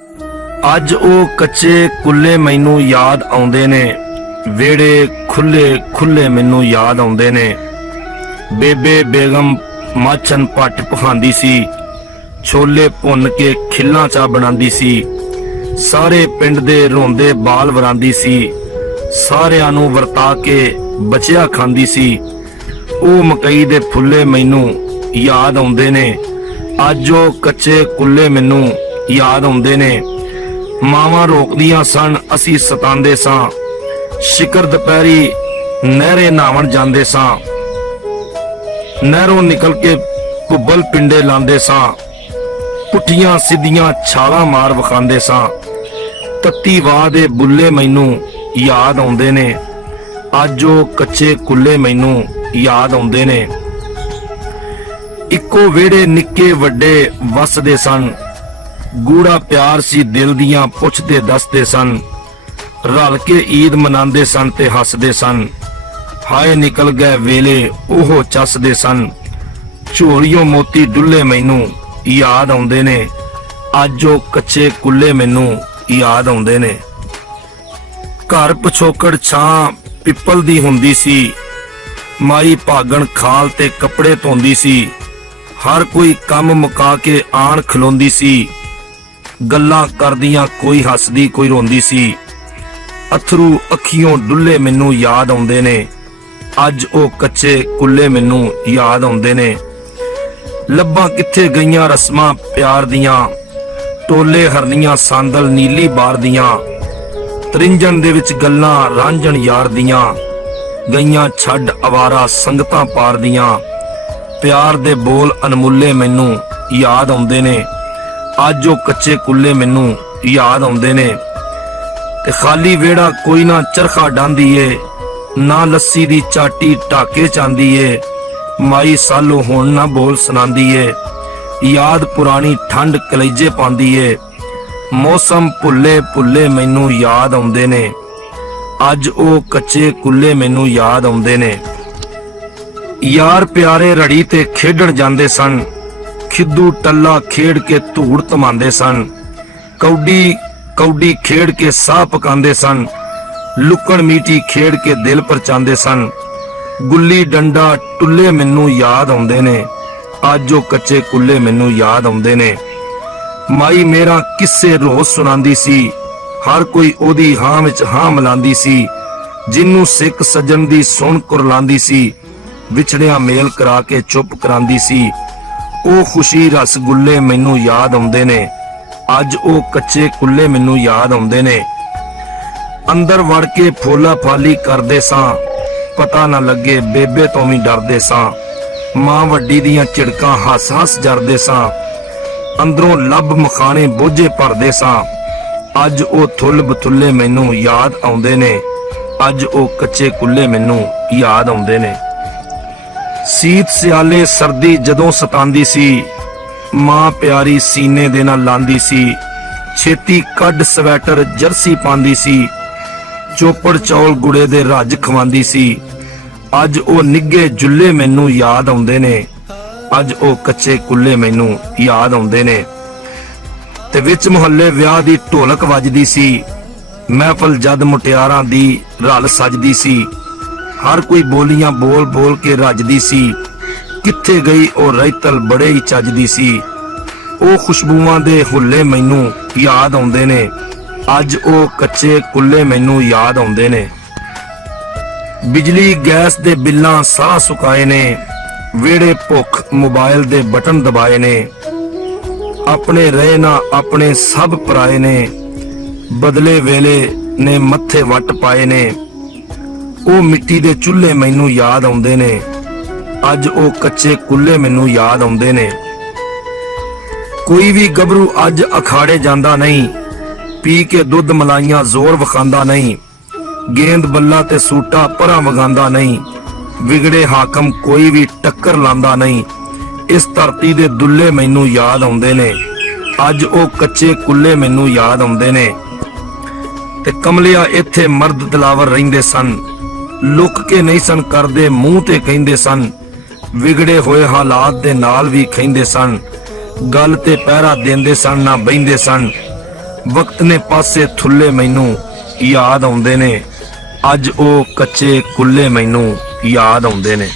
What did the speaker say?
ਅੱਜ ਉਹ ਕੱਚੇ ਕੁੱਲੇ ਮੈਨੂੰ ਯਾਦ ਆਉਂਦੇ ਨੇ, ਵਿਹੜੇ ਖੁੱਲੇ ਖੁੱਲੇ ਮੈਨੂੰ ਯਾਦ ਆਉਂਦੇ ਨੇ। ਬੇਬੇ ਬੇਗਮ ਮਾਛਨ ਪੱਟ ਪਖਾਂਦੀ ਸੀ, ਛੋਲੇ ਭੁੰਨ ਕੇ ਖਿੱਲਾਂ ਚਾ ਬਣਾਉਂਦੀ ਸੀ। ਸਾਰੇ ਪਿੰਡ ਦੇ ਰੋਂਦੇ ਬਾਲ ਵਰਾਂਦੀ ਸੀ, ਸਾਰਿਆਂ ਨੂੰ ਵਰਤਾ ਕੇ ਬਚਿਆ ਖਾਂਦੀ ਸੀ। ਉਹ ਮਕਈ ਦੇ ਫੁੱਲੇ ਮੈਨੂੰ ਯਾਦ ਆਉਂਦੇ ਨੇ, ਅੱਜ ਉਹ ਕੱਚੇ ਕੁੱਲੇ ਮੈਨੂੰ ਯਾਦ ਆਉਂਦੇ ਨੇ। ਮਾਵਾਂ ਰੋਕਦੀਆਂ ਸਨ, ਅਸੀਂ ਸਤਾਉਂਦੇ ਸਾਂ, ਸ਼ਿਕਰ ਦੁਪਹਿਰੀ ਨਹਿਰੇ ਨਹਾਵਣ ਜਾਂਦੇ ਸਾਂ। ਨਹਿਰੋਂ ਨਿਕਲ ਕੇ ਭੁੱਬਲ ਪਿੰਡੇ ਲਾਂਦੇ ਸਾਂ, ਪੁੱਠੀਆਂ ਸਿੱਧੀਆਂ ਛਾਲਾਂ ਮਾਰ ਵਿਖਾਉਂਦੇ ਸਾਂ। ਤੱਤੀ ਵਾਹ ਦੇ ਬੁੱਲੇ ਮੈਨੂੰ ਯਾਦ ਆਉਂਦੇ ਨੇ, ਅੱਜ ਉਹ ਕੱਚੇ ਕੁੱਲੇ ਮੈਨੂੰ ਯਾਦ ਆਉਂਦੇ ਨੇ। ਇੱਕੋ ਵਿਹੜੇ ਨਿੱਕੇ ਵੱਡੇ ਵਸਦੇ ਸਨ, ਗੂੜਾ ਪਿਆਰ ਸੀ ਦਿਲ ਦੀਆਂ ਪੁੱਛਦੇ ਦੱਸਦੇ ਸਨ। ਰਲ ਕੇ ਈਦ ਮਨਾਉਂਦੇ ਸਨ ਤੇ ਹੱਸਦੇ ਸਨ, ਹਾਏ ਨਿਕਲ ਗਏ ਵੇਲੇ ਉਹ ਚੱਸਦੇ ਸਨ। ਝੋਲੀਓ ਮੋਤੀ ਡੁੱਲੇ ਮੈਨੂੰ ਯਾਦ ਆਉਂਦੇ ਨੇ, ਅੱਜ ਉਹ ਕੱਚੇ ਕੁੱਲੇ ਮੈਨੂੰ ਯਾਦ ਆਉਂਦੇ ਨੇ। ਘਰ ਪਿਛੋਕੜ ਛਾਂ ਪਿੱਪਲ ਦੀ ਹੁੰਦੀ ਸੀ, ਮਾਈ ਭਾਗਣ ਖਾਲ ਤੇ ਕੱਪੜੇ ਧੋਂਦੀ ਸੀ। ਹਰ ਕੋਈ ਕੰਮ ਮੁਕਾ ਕੇ ਆਣ ਖਲੋਂਦੀ ਸੀ, ਗੱਲਾਂ ਕਰਦੀਆਂ ਕੋਈ ਹੱਸਦੀ ਕੋਈ ਰੋਂਦੀ ਸੀ। ਅਥਰੂ ਅੱਖੀਓਂ ਡੁੱਲੇ ਮੈਨੂੰ ਯਾਦ ਆਉਂਦੇ ਨੇ, ਅੱਜ ਉਹ ਕੱਚੇ ਕੁੱਲੇ ਮੈਨੂੰ ਯਾਦ ਆਉਂਦੇ ਨੇ। ਲੱਭਾਂ ਕਿੱਥੇ ਗਈਆਂ ਰਸਮਾਂ ਪਿਆਰ ਦੀਆਂ, ਟੋਲੇ ਹਰਨੀਆਂ ਸਾਂਦਲ ਨੀਲੀ ਬਾਰ ਦੀਆਂ। ਤਰਿੰਜਣ ਦੇ ਵਿੱਚ ਗੱਲਾਂ ਰਾਂਝਣ ਯਾਰ ਦੀਆਂ, ਗਈਆਂ ਛੱਡ ਅਵਾਰਾ ਸੰਗਤਾਂ ਪਾਰ ਦੀਆਂ। ਪਿਆਰ ਦੇ ਬੋਲ ਅਨਮੁੱਲੇ ਮੈਨੂੰ ਯਾਦ ਆਉਂਦੇ ਨੇ, ਅੱਜ ਉਹ ਕੱਚੇ ਕੁੱਲੇ ਮੈਨੂੰ ਯਾਦ ਆਉਂਦੇ ਨੇ। ਤੇ ਖਾਲੀ ਵਿਹੜਾ ਕੋਈ ਨਾ ਚਰਖਾ ਡਾਂਦੀ ਏ, ਨਾ ਲੱਸੀ ਦੀ ਚਾਟੀ ਢਾਕੇ ਚਾਂਦੀ ਏ। ਮਾਈ ਸਾਲੋ ਹੁਣ ਨਾ ਬੋਲ ਸੁਣਾਂਦੀ ਏ, ਯਾਦ ਪੁਰਾਣੀ ਠੰਡ ਕਲੇਜੇ ਪਾਉਂਦੀ ਏ। ਮੌਸਮ ਭੁੱਲੇ ਭੁੱਲੇ ਮੈਨੂੰ ਯਾਦ ਆਉਂਦੇ ਨੇ, ਅੱਜ ਉਹ ਕੱਚੇ ਕੁੱਲੇ ਮੈਨੂੰ ਯਾਦ ਆਉਂਦੇ ਨੇ। ਯਾਰ ਪਿਆਰੇ ਰੜੀ ਤੇ ਖੇਡਣ ਜਾਂਦੇ ਸਨ, ਖਿੱਦੂ ਟੱਲਾ ਖੇਡ ਕੇ ਧੂੜ ਧਮਾਉਂਦੇ ਸਨ। ਕੌਡੀ ਕੌਡੀ ਖੇਡ ਕੇ ਸਾਹ ਪਕਾਉਂਦੇ ਸਨ, ਲੁਕਣ ਮੀਟੀ ਖੇਡ ਕੇ ਦਿਲ ਪਰਚਾਉਂਦੇ ਸਨ। ਗੁੱਲੀ ਡੰਡਾ ਟੁੱਲੇ ਮੈਨੂੰ ਯਾਦ ਆਉਂਦੇ ਨੇ, ਅੱਜ ਉਹ ਕੱਚੇ ਕੁੱਲੇ ਮੈਨੂੰ ਯਾਦ ਆਉਂਦੇ ਨੇ। ਮਾਈ ਮੇਰਾ ਕਿੱਸੇ ਰੋਜ਼ ਸੁਣਾਉਂਦੀ ਸੀ, ਹਰ ਕੋਈ ਉਹਦੀ ਹਾਂ ਵਿੱਚ ਹਾਂ ਮਿਲਾਂਦੀ ਸੀ। ਜਿਹਨੂੰ ਸਿੱਖ ਸੱਜਣ ਦੀ ਸੁਣ ਕੁਰਲਾਂਦੀ ਸੀ, ਵਿਛੜਿਆ ਮੇਲ ਕਰਾ ਕੇ ਚੁੱਪ ਕਰਾਂਦੀ ਸੀ। ਉਹ ਖੁਸ਼ੀ ਰਸਗੁੱਲੇ ਮੈਨੂੰ ਯਾਦ ਆਉਂਦੇ ਨੇ, ਅੱਜ ਉਹ ਕੱਚੇ ਕੁੱਲੇ ਮੈਨੂੰ ਯਾਦ ਆਉਂਦੇ ਨੇ। ਅੰਦਰ ਵੜ ਕੇ ਫੋਲਾ ਫਾਲੀ ਕਰਦੇ ਸਾਂ, ਪਤਾ ਨਾ ਲੱਗੇ ਬੇਬੇ ਤੋਂ ਵੀ ਡਰਦੇ ਸਾਂ। ਮਾਂ ਵੱਡੀ ਦੀਆਂ ਝਿੜਕਾਂ ਹੱਸ ਹੱਸ ਜਰਦੇ ਸਾਂ, ਅੰਦਰੋਂ ਲੱਭ ਮਖਾਣੇ ਬੋਝੇ ਭਰਦੇ ਸਾਂ। ਅੱਜ ਉਹ ਥੁੱਲ ਬਥੁੱਲੇ ਮੈਨੂੰ ਯਾਦ ਆਉਂਦੇ ਨੇ, ਅੱਜ ਉਹ ਕੱਚੇ ਕੁੱਲੇ ਮੈਨੂੰ ਯਾਦ ਆਉਂਦੇ ਨੇ। ਸੀਤ ਸਿਆਲੇ ਸਰਦੀ ਜਦੋਂ ਸਤਾਂਦੀ ਸੀ, ਮਾਂ ਪਿਆਰੀ ਸੀਨੇ ਦੇ ਨਾਲ ਲਾਂਦੀ ਸੀ। ਛੇਤੀ ਕੱਢ ਸਵੈਟਰ ਜਰਸੀ ਪਾਉਂਦੀ ਸੀ, ਚੋਪੜ ਚੌਲ ਗੁੜੇ ਦੇ ਰੱਜ ਖਵਾਉਂਦੀ ਸੀ। ਅੱਜ ਉਹ ਨਿੱਗੇ ਜੁੱਲੇ ਮੈਨੂੰ ਯਾਦ ਆਉਂਦੇ ਨੇ, ਅੱਜ ਉਹ ਕੱਚੇ ਕੁੱਲੇ ਮੈਨੂੰ ਯਾਦ ਆਉਂਦੇ ਨੇ। ਤੇ ਵਿੱਚ ਮੁਹੱਲੇ ਵਿਆਹ ਦੀ ਢੋਲਕ ਵੱਜਦੀ ਸੀ, ਮਹਿਫਲ ਜਦ ਮੁਟਿਆਰਾਂ ਦੀ ਰਲ ਸਜਦੀ ਸੀ। ਹਰ ਕੋਈ ਬੋਲੀਆਂ ਬੋਲ ਬੋਲ ਕੇ ਰੱਜਦੀ ਸੀ, ਕਿੱਥੇ ਗਈ ਉਹ ਰਹਿਤਲ ਬੜੇ ਹੀ ਚੱਜਦੀ ਸੀ। ਉਹ ਖੁਸ਼ਬੂਆਂ ਦੇ ਹੁੱਲੇ ਮੈਨੂੰ ਯਾਦ ਆਉਂਦੇ ਨੇ, ਅੱਜ ਉਹ ਕੱਚੇ ਕੁੱਲੇ ਮੈਨੂੰ ਯਾਦ ਆਉਂਦੇ ਨੇ। ਬਿਜਲੀ ਗੈਸ ਦੇ ਬਿੱਲਾਂ ਸਾਹ ਸੁਕਾਏ ਨੇ, ਵਿਹੜੇ ਭੁੱਖ ਮੋਬਾਈਲ ਦੇ ਬਟਨ ਦਬਾਏ ਨੇ। ਆਪਣੇ ਰਹੇ ਨਾ ਆਪਣੇ ਸਭ ਪਰਾਏ ਨੇ, ਬਦਲੇ ਵੇਲੇ ਨੇ ਮੱਥੇ ਵੱਟ ਪਾਏ ਨੇ। ਉਹ ਮਿੱਟੀ ਦੇ ਚੁੱਲ੍ਹੇ ਮੈਨੂੰ ਯਾਦ ਆਉਂਦੇ ਨੇ, ਅੱਜ ਉਹ ਕੱਚੇ ਕੁੱਲੇ ਮੈਨੂੰ ਯਾਦ ਆਉਂਦੇ ਨੇ। ਕੋਈ ਵੀ ਗੱਭਰੂ ਅੱਜ ਅਖਾੜੇ ਜਾਂਦਾ ਨਹੀਂ, ਪੀ ਕੇ ਦੁੱਧ ਮਲਾਈਆਂ ਜ਼ੋਰ ਵਿਖਾਂਦਾ ਨਹੀਂ। ਗੇਂਦ ਬੱਲਾ ਤੇ ਸੂਟਾ ਪਰਾਂ ਵਗਾਂਦਾ ਨਹੀਂ, ਵਿਗੜੇ ਹਾਕਮ ਕੋਈ ਵੀ ਟੱਕਰ ਲਾਂਦਾ ਨਹੀਂ। ਇਸ ਧਰਤੀ ਦੇ ਦੁੱਲੇ ਮੈਨੂੰ ਯਾਦ ਆਉਂਦੇ ਨੇ, ਅੱਜ ਉਹ ਕੱਚੇ ਕੁੱਲੇ ਮੈਨੂੰ ਯਾਦ ਆਉਂਦੇ ਨੇ। ਤੇ ਕਮਲਿਆ ਇੱਥੇ ਮਰਦ ਦਿਲਾਵਰ ਰਹਿੰਦੇ ਸਨ, ਲੁਕ ਕੇ ਨਹੀਂ ਸਨ ਕਰਦੇ ਮੂੰਹ ਤੇ ਕਹਿੰਦੇ ਸਨ। ਵਿਗੜੇ ਹੋਏ ਹਾਲਾਤ ਦੇ ਨਾਲ ਵੀ ਖੈਂਦੇ ਸਨ, ਗੱਲ ਤੇ ਪਹਿਰਾ ਦਿੰਦੇ ਸਨ ਨਾ ਬਹਿੰਦੇ ਸਨ। ਵਕਤ ਨੇ ਪਾਸੇ ਥੁੱਲੇ ਮੈਨੂੰ ਯਾਦ ਆਉਂਦੇ ਨੇ, ਅੱਜ ਉਹ ਕੱਚੇ ਕੁੱਲੇ ਮੈਨੂੰ ਯਾਦ ਆਉਂਦੇ ਨੇ।